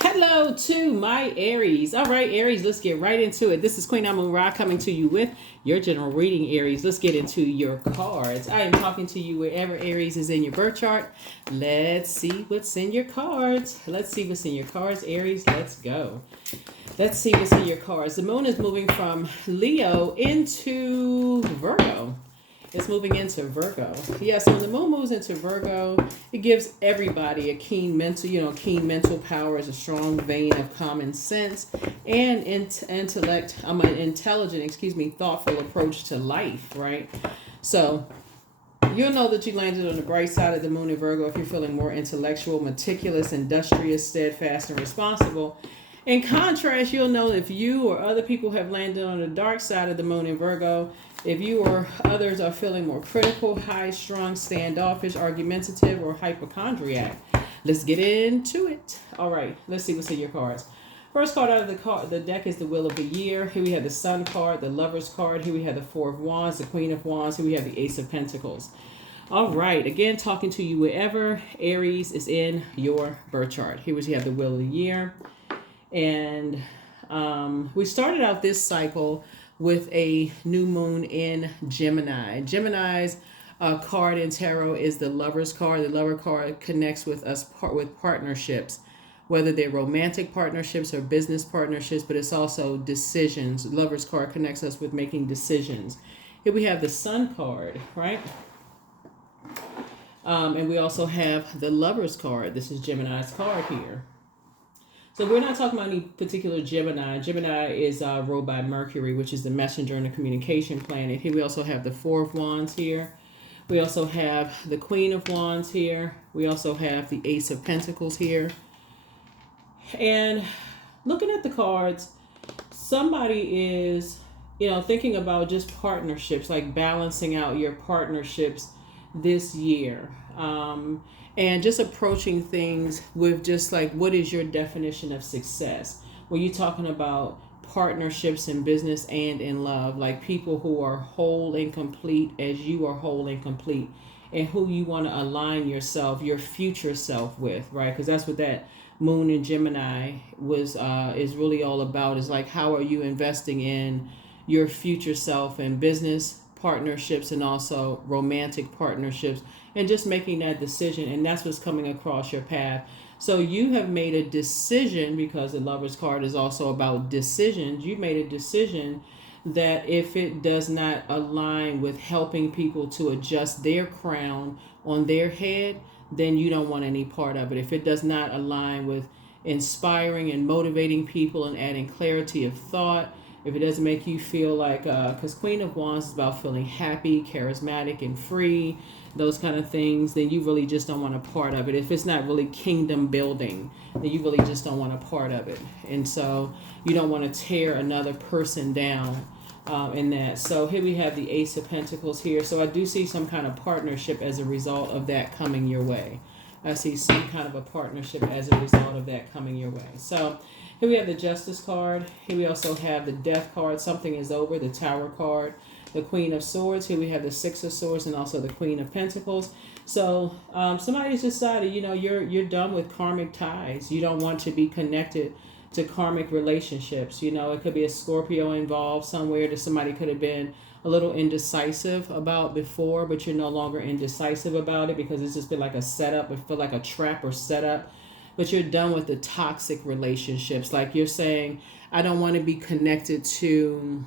Hello to my Aries. All right, Aries, let's get right into it. This is Queen Amun Ra coming to you with your general reading, Aries. Let's get into your cards. I am talking to you wherever Aries is in your birth chart. Let's see what's in your cards. Let's see what's in your cards, Aries. Let's go. Let's see what's in your cards. The moon is moving from Leo into Virgo. It's moving into Virgo. Yeah, so when the moon moves into Virgo, it gives everybody a keen mental powers, a strong vein of common sense, and an intelligent, thoughtful approach to life, right? So you'll know that you landed on the bright side of the moon in Virgo if you're feeling more intellectual, meticulous, industrious, steadfast, and responsible. In contrast, you'll know if you or other people have landed on the dark side of the moon in Virgo, if you or others are feeling more critical, high strung, standoffish, argumentative, or hypochondriac. Let's get into it. All right, let's see what's in your cards. First card out of the deck is the Wheel of the Year. Here we have the Sun card, the Lovers card. Here we have the Four of Wands, the Queen of Wands. Here we have the Ace of Pentacles. All right, again, talking to you wherever Aries is in your birth chart. Here we have the Wheel of the Year. And we started out this cycle with a new moon in Gemini. Gemini's card in tarot is the Lover's card. The Lover card connects with us with partnerships, whether they're romantic partnerships or business partnerships, but it's also decisions. Lover's card connects us with making decisions. Here we have the Sun card, right? And we also have the Lover's card. This is Gemini's card here. So we're not talking about any particular Gemini. Gemini is ruled by Mercury, which is the messenger and the communication planet. Here we also have the Four of Wands here. We also have the Queen of Wands here. We also have the Ace of Pentacles here. And looking at the cards, somebody is, thinking about just partnerships, like balancing out your partnerships this year. And just approaching things with just like, what is your definition of success? When you're talking about partnerships in business and in love, like people who are whole and complete as you are whole and complete, and who you want to align yourself, your future self with, right? Because that's what that moon in Gemini is really all about, is like, how are you investing in your future self in business partnerships and also romantic partnerships, and just making that decision. And that's what's coming across your path. So you have made a decision, because the Lover's card is also about decisions. You made a decision that if it does not align with helping people to adjust their crown on their head, then you don't want any part of it. If it does not align with inspiring and motivating people and adding clarity of thought, if it doesn't make you feel like, because Queen of Wands is about feeling happy, charismatic, and free, those kind of things, then you really just don't want a part of it. If it's not really kingdom building, then you really just don't want a part of it. And so you don't want to tear another person down in that. So here we have the Ace of Pentacles here. So I do see some kind of partnership as a result of that coming your way. I see some kind of a partnership as a result of that coming your way. So here we have the Justice card. Here we also have the Death card. Something is over. The Tower card. The Queen of Swords. Here we have the Six of Swords and also the Queen of Pentacles. So somebody's decided, you're done with karmic ties. You don't want to be connected to karmic relationships. It could be a Scorpio involved somewhere that somebody could have been a little indecisive about before, but you're no longer indecisive about it because it's just been like a setup. It feel like a trap or setup. But you're done with the toxic relationships. Like you're saying, I don't want to be connected to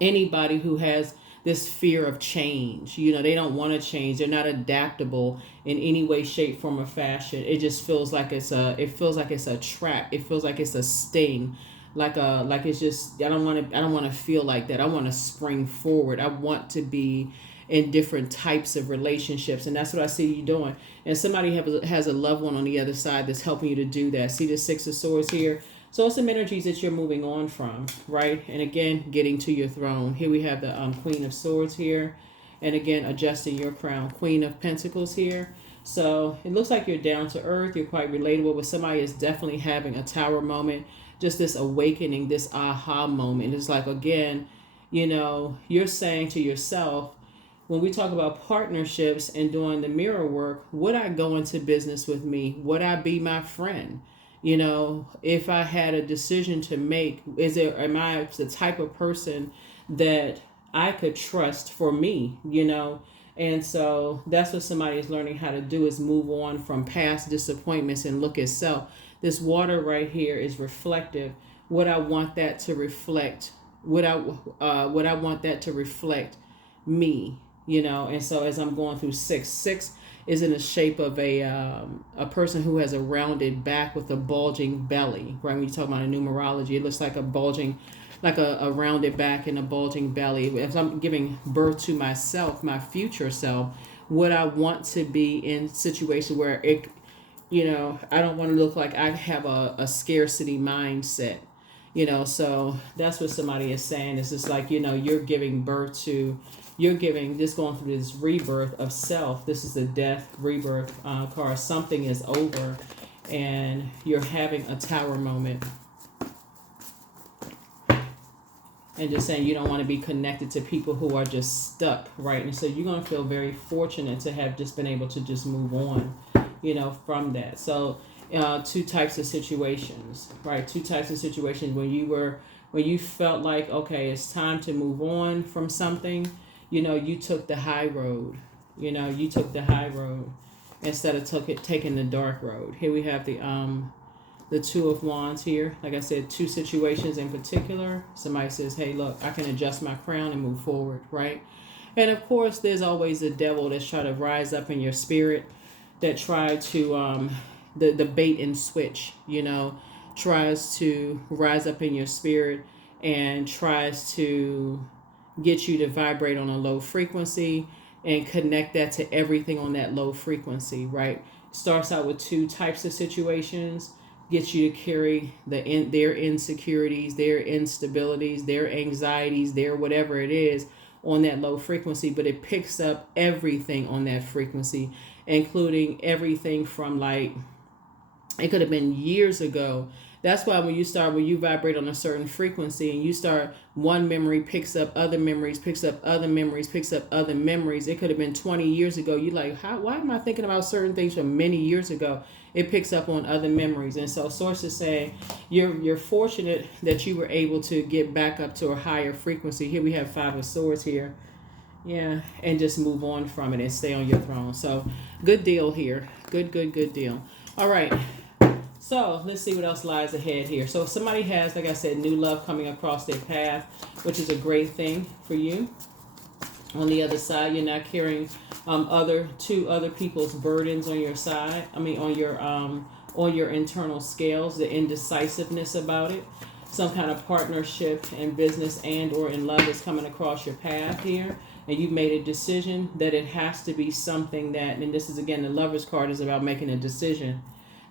anybody who has this fear of change. They don't want to change. They're not adaptable in any way, shape, form, or fashion. It just feels like it's a trap. It feels like it's a sting. Like it's just, I don't want to feel like that. I want to spring forward. I want to be in different types of relationships, and that's what I see you doing. And somebody has a loved one on the other side that's helping you to do that. See the Six of Swords here? So it's some energies that you're moving on from, right? And again, getting to your throne. Here we have the Queen of Swords here, and again, adjusting your crown. Queen of Pentacles here. So it looks like you're down to earth. You're quite relatable, but somebody is definitely having a tower moment. Just this awakening, this aha moment. It's like, again, you're saying to yourself, when we talk about partnerships and doing the mirror work, would I go into business with me? Would I be my friend? You know, if I had a decision to make, am I the type of person that I could trust for me, you know? And so that's what somebody is learning how to do, is move on from past disappointments and look at self. This water right here is reflective. What I want that to reflect, what I want that to reflect me, you know. And so as I'm going through six is in the shape of a person who has a rounded back with a bulging belly, right? When you talk about a numerology, it looks like a bulging, like a rounded back and a bulging belly. If I'm giving birth to myself, my future self, would I want to be in situations where it, you know, I don't want to look like I have a scarcity mindset, you know. So that's what somebody is saying. It's just like, you know, you're giving birth to, you're giving, just going through this rebirth of self. This is the death rebirth card. Something is over and you're having a tower moment. And just saying you don't want to be connected to people who are just stuck, right? And so you're going to feel very fortunate to have just been able to just move on, you know, from that. So two types of situations, right? Two types of situations when you felt like, okay, it's time to move on from something, you know, you took the high road, you know, you took the high road instead of taking the dark road. Here we have the Two of Wands here. Like I said, two situations in particular. Somebody says, hey, look, I can adjust my crown and move forward, right? And of course, there's always the devil that's trying to rise up in your spirit, that try to, the bait and switch, you know, tries to rise up in your spirit and tries to get you to vibrate on a low frequency and connect that to everything on that low frequency, right? Starts out with two types of situations, gets you to carry their insecurities, their instabilities, their anxieties, their whatever it is on that low frequency, but it picks up everything on that frequency, including everything from, like, it could have been years ago. That's why when you vibrate on a certain frequency and you start, one memory picks up other memories, picks up other memories, picks up other memories. It could have been 20 years ago. You like, why am I thinking about certain things from many years ago? It picks up on other memories. And so Source is saying you're fortunate that you were able to get back up to a higher frequency. Here we have Five of Swords here. Yeah, and just move on from it and stay on your throne. So good deal here. Good deal. All right. So let's see what else lies ahead here. So if somebody has, like I said, new love coming across their path, which is a great thing for you. On the other side, you're not carrying two other people's burdens on your side. I mean, on your internal scales, the indecisiveness about it. Some kind of partnership in business and or in love is coming across your path here. And you've made a decision that it has to be something that, and this is again, the Lover's card is about making a decision,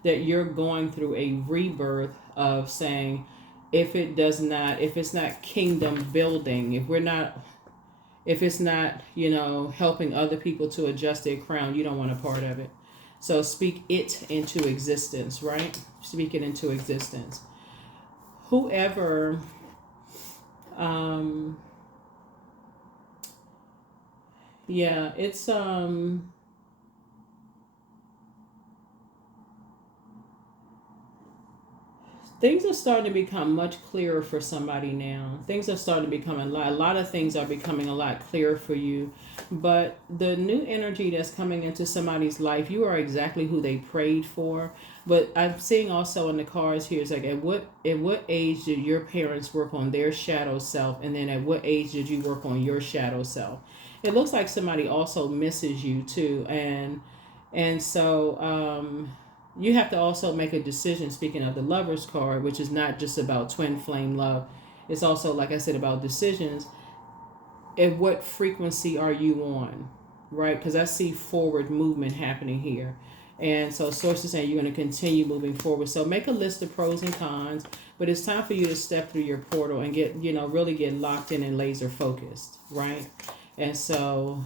that you're going through a rebirth of saying, if it's not kingdom building, if it's not, you know, helping other people to adjust their crown, you don't want a part of it. So speak it into existence, right? Speak it into existence. Whoever, yeah, it's, things are starting to become much clearer for somebody now. Things are starting to become a lot of things are becoming a lot clearer for you. But the new energy that's coming into somebody's life, you are exactly who they prayed for. But I'm seeing also in the cards here, it's like, at what age did your parents work on their shadow self? And then at what age did you work on your shadow self? It looks like somebody also misses you too. And so, you have to also make a decision, speaking of the Lover's card, which is not just about twin flame love. It's also, like I said, about decisions. At what frequency are you on, right? Because I see forward movement happening here. And so Source is saying you're going to continue moving forward. So make a list of pros and cons, but it's time for you to step through your portal and get, you know, really get locked in and laser focused, right? And so,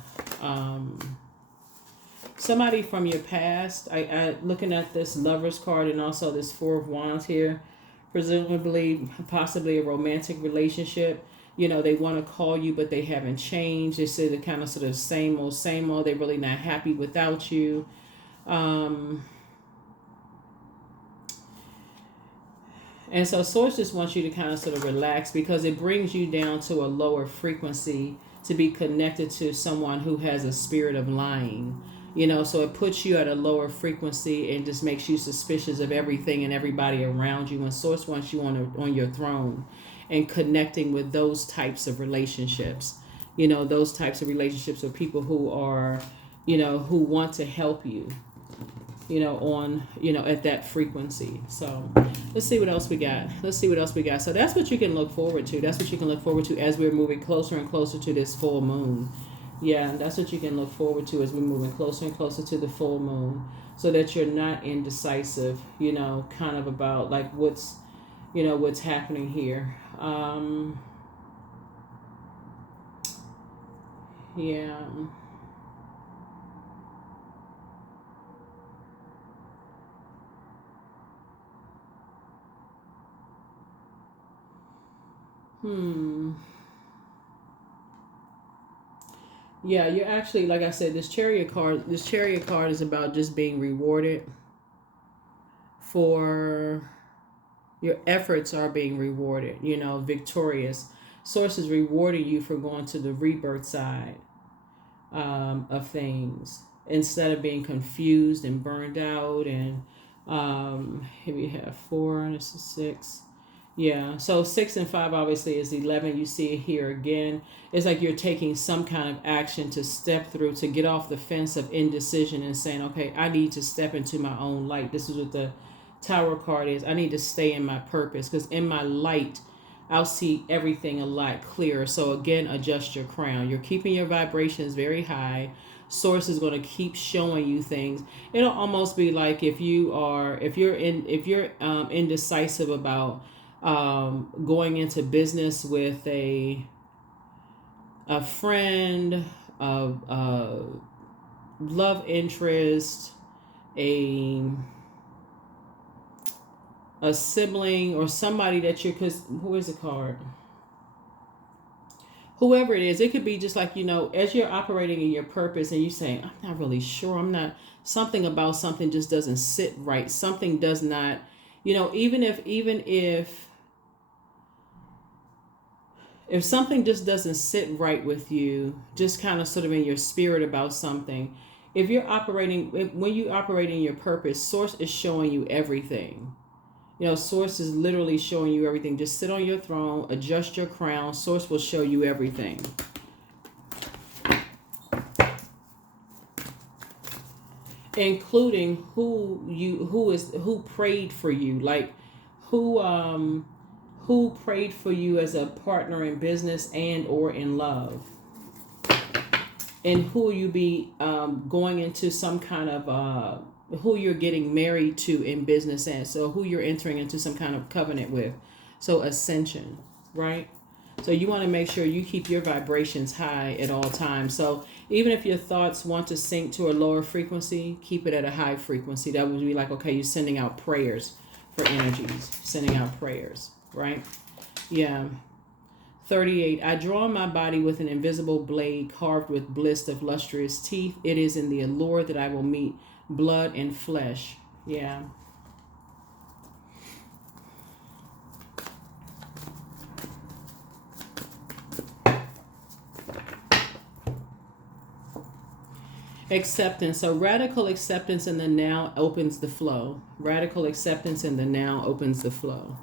somebody from your past, I looking at this Lover's card and also this Four of Wands here, presumably possibly a romantic relationship. You know, they want to call you, but they haven't changed. They say they're kind of sort of same old. They're really not happy without you. And so Source just wants you to kind of sort of relax because it brings you down to a lower frequency to be connected to someone who has a spirit of lying. So it puts you at a lower frequency and just makes you suspicious of everything and everybody around you. And Source wants you on your throne and connecting with those types of relationships. Those types of relationships with people who are, who want to help you, at that frequency. So let's see what else we got. So that's what you can look forward to. That's what you can look forward to as we're moving closer and closer to this full moon. Yeah, that's what you can look forward to as we're moving closer and closer to the full moon, so that you're not indecisive, kind of about like what's happening here. Yeah. Yeah, you're actually, like I said, this chariot card is about just being rewarded for your efforts are being rewarded, victorious. Source is rewarding you for going to the rebirth side of things instead of being confused and burned out. And here we have 4 and this is 6. Yeah, so 6 and 5 obviously is 11. You see it here again. It's like you're taking some kind of action to step through, to get off the fence of indecision and saying, okay, I need to step into my own light. This is what the Tower card is. I need to stay in my purpose, because in my light, I'll see everything a lot clearer. So again, adjust your crown. You're keeping your vibrations very high. Source is going to keep showing you things. It'll almost be like if you're indecisive about going into business with a friend, a love interest, a sibling, or somebody that you're, because who is the card? Whoever it is, it could be just like, as you're operating in your purpose and you're saying, I'm not really sure, something about something just doesn't sit right. Something does not, even if something just doesn't sit right with you, just kind of sort of in your spirit about something, when you operate in your purpose, Source is showing you everything. Source is literally showing you everything. Just sit on your throne, adjust your crown. Source will show you everything. Including who prayed for you, like who prayed for you as a partner in business and or in love, and who you be going into some kind of who you're getting married to in business, and so who you're entering into some kind of covenant with. So ascension, right? So you want to make sure you keep your vibrations high at all times. So even if your thoughts want to sink to a lower frequency, keep it at a high frequency. That would be like, okay, you're sending out prayers for energies, sending out prayers, right? Yeah. 38. I draw my body with an invisible blade carved with bliss of lustrous teeth. It is in the allure that I will meet blood and flesh. Yeah. Acceptance. So radical acceptance in the now opens the flow. Radical acceptance in the now opens the flow.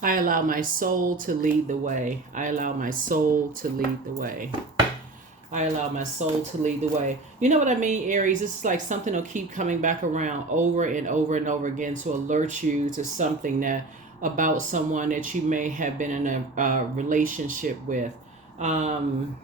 I allow my soul to lead the way. I allow my soul to lead the way. I allow my soul to lead the way. You know what I mean, Aries? This is like something will keep coming back around over and over and over again to alert you to something about someone that you may have been in a relationship with. And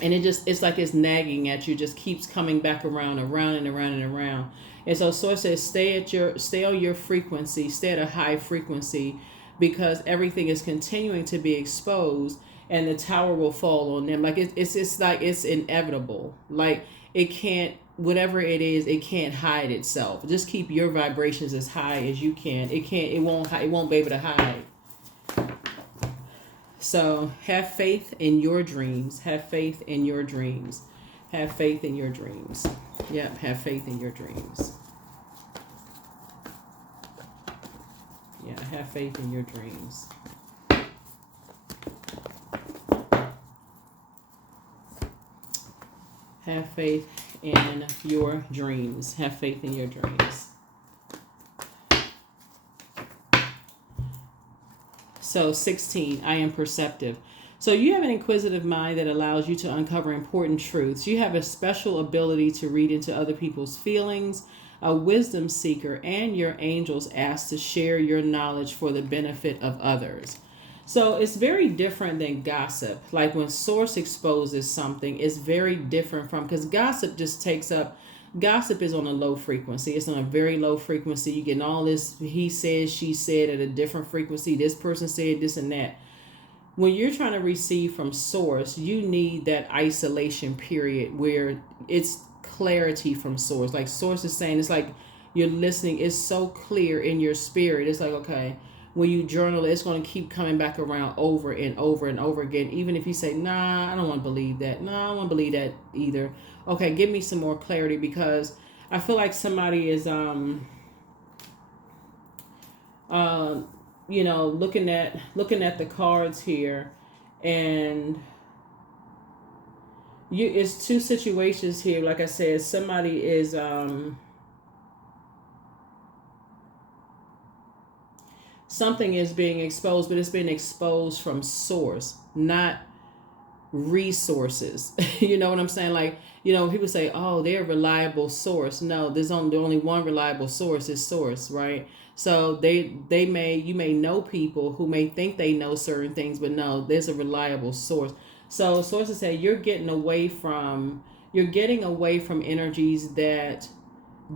it's like it's nagging at you, just keeps coming back around and around. And so Source says, stay on your frequency, stay at a high frequency, because everything is continuing to be exposed, and the tower will fall on them. Like it's like it's inevitable. Like it can't, whatever it is, it can't hide itself. Just keep your vibrations as high as you can. It won't be able to hide. So have faith in your dreams. Have faith in your dreams. Have faith in your dreams. Yep, have faith in your dreams. Yeah, have faith in your dreams. Have faith in your dreams. Have faith in your dreams. So 16, I am perceptive. So you have an inquisitive mind that allows you to uncover important truths. You have a special ability to read into other people's feelings, a wisdom seeker, and your angels ask to share your knowledge for the benefit of others. So it's very different than gossip. Like when source exposes something, it's very different from, because gossip just takes up, gossip is on a low frequency. It's on a very low frequency. You getting all this he said, she said at a different frequency. This person said this and that. When you're trying to receive from source, you need that isolation period where it's clarity from source. Like source is saying, it's like you're listening. It's so clear in your spirit. It's like, okay, when you journal, it's going to keep coming back around over and over and over again. Even if you say, nah, I don't want to believe that. Nah, I don't want to believe that either. Okay, give me some more clarity, because I feel like somebody is, looking at the cards here, and it's two situations here. Like I said, somebody is, something is being exposed, but it's being exposed from source, not resources. You know what I'm saying? Like, people say, oh, they're a reliable source. No, there's only one reliable source is source, right? So you may know people who may think they know certain things, but no, there's a reliable source. So sources say you're getting away from energies that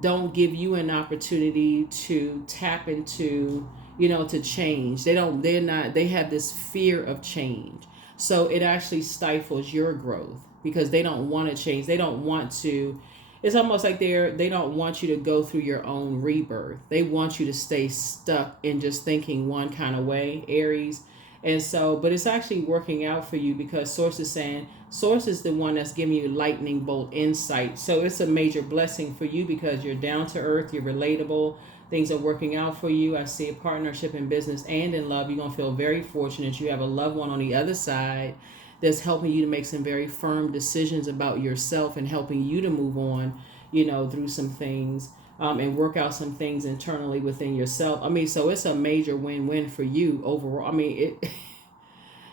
don't give you an opportunity to tap into, to change. They have this fear of change. So it actually stifles your growth because they don't want to change. They don't want to, it's almost like they don't want you to go through your own rebirth. They want you to stay stuck in just thinking one kind of way, Aries. And so, but it's actually working out for you because Source is saying, Source is the one that's giving you lightning bolt insight. So it's a major blessing for you because you're down to earth, you're relatable, things are working out for you. I see a partnership in business and in love. You're going to feel very fortunate. You have a loved one on the other side that's helping you to make some very firm decisions about yourself and helping you to move on, through some things. And work out some things internally within yourself. So it's a major win-win for you overall.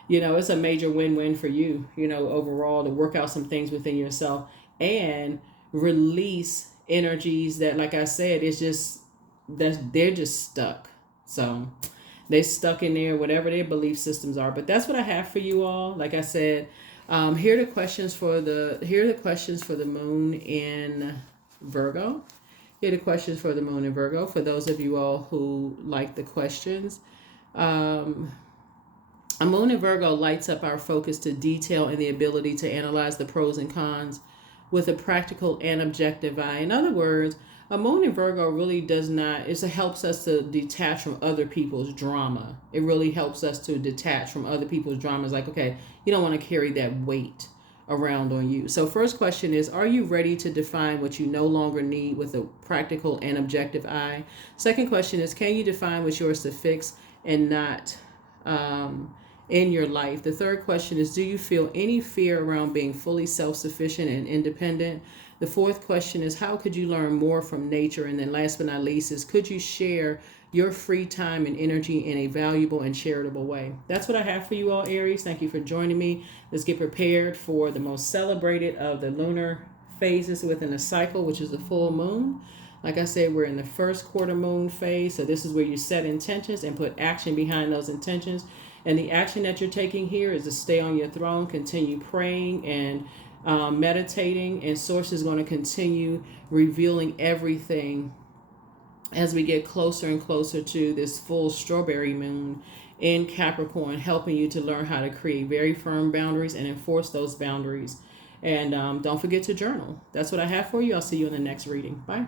It's a major win-win for you, overall, to work out some things within yourself and release energies that, like I said, they're just stuck. So they're stuck in there, whatever their belief systems are. But that's what I have for you all. Like I said, here are the questions for the moon in Virgo. Here are the questions for the moon in Virgo. For those of you all who like the questions, a moon in Virgo lights up our focus to detail and the ability to analyze the pros and cons with a practical and objective eye. In other words, a moon in Virgo really it helps us to detach from other people's drama. It really helps us to detach from other people's drama. It's like, okay, you don't want to carry that weight around on you. So first question is, are you ready to define what you no longer need with a practical and objective eye? Second question is, can you define what's yours to fix and not in your life? The third question is, do you feel any fear around being fully self-sufficient and independent? The fourth question is, how could you learn more from nature? And then last but not least is, could you share your free time and energy in a valuable and charitable way? That's what I have for you all, Aries. Thank you for joining me. Let's get prepared for the most celebrated of the lunar phases within a cycle, which is the full moon. Like I said, we're in the first quarter moon phase. So this is where you set intentions and put action behind those intentions. And the action that you're taking here is to stay on your throne, continue praying and meditating, and Source is going to continue revealing everything as we get closer and closer to this full strawberry moon in Capricorn, helping you to learn how to create very firm boundaries and enforce those boundaries. And don't forget to journal. That's what I have for you. I'll see you in the next reading. Bye.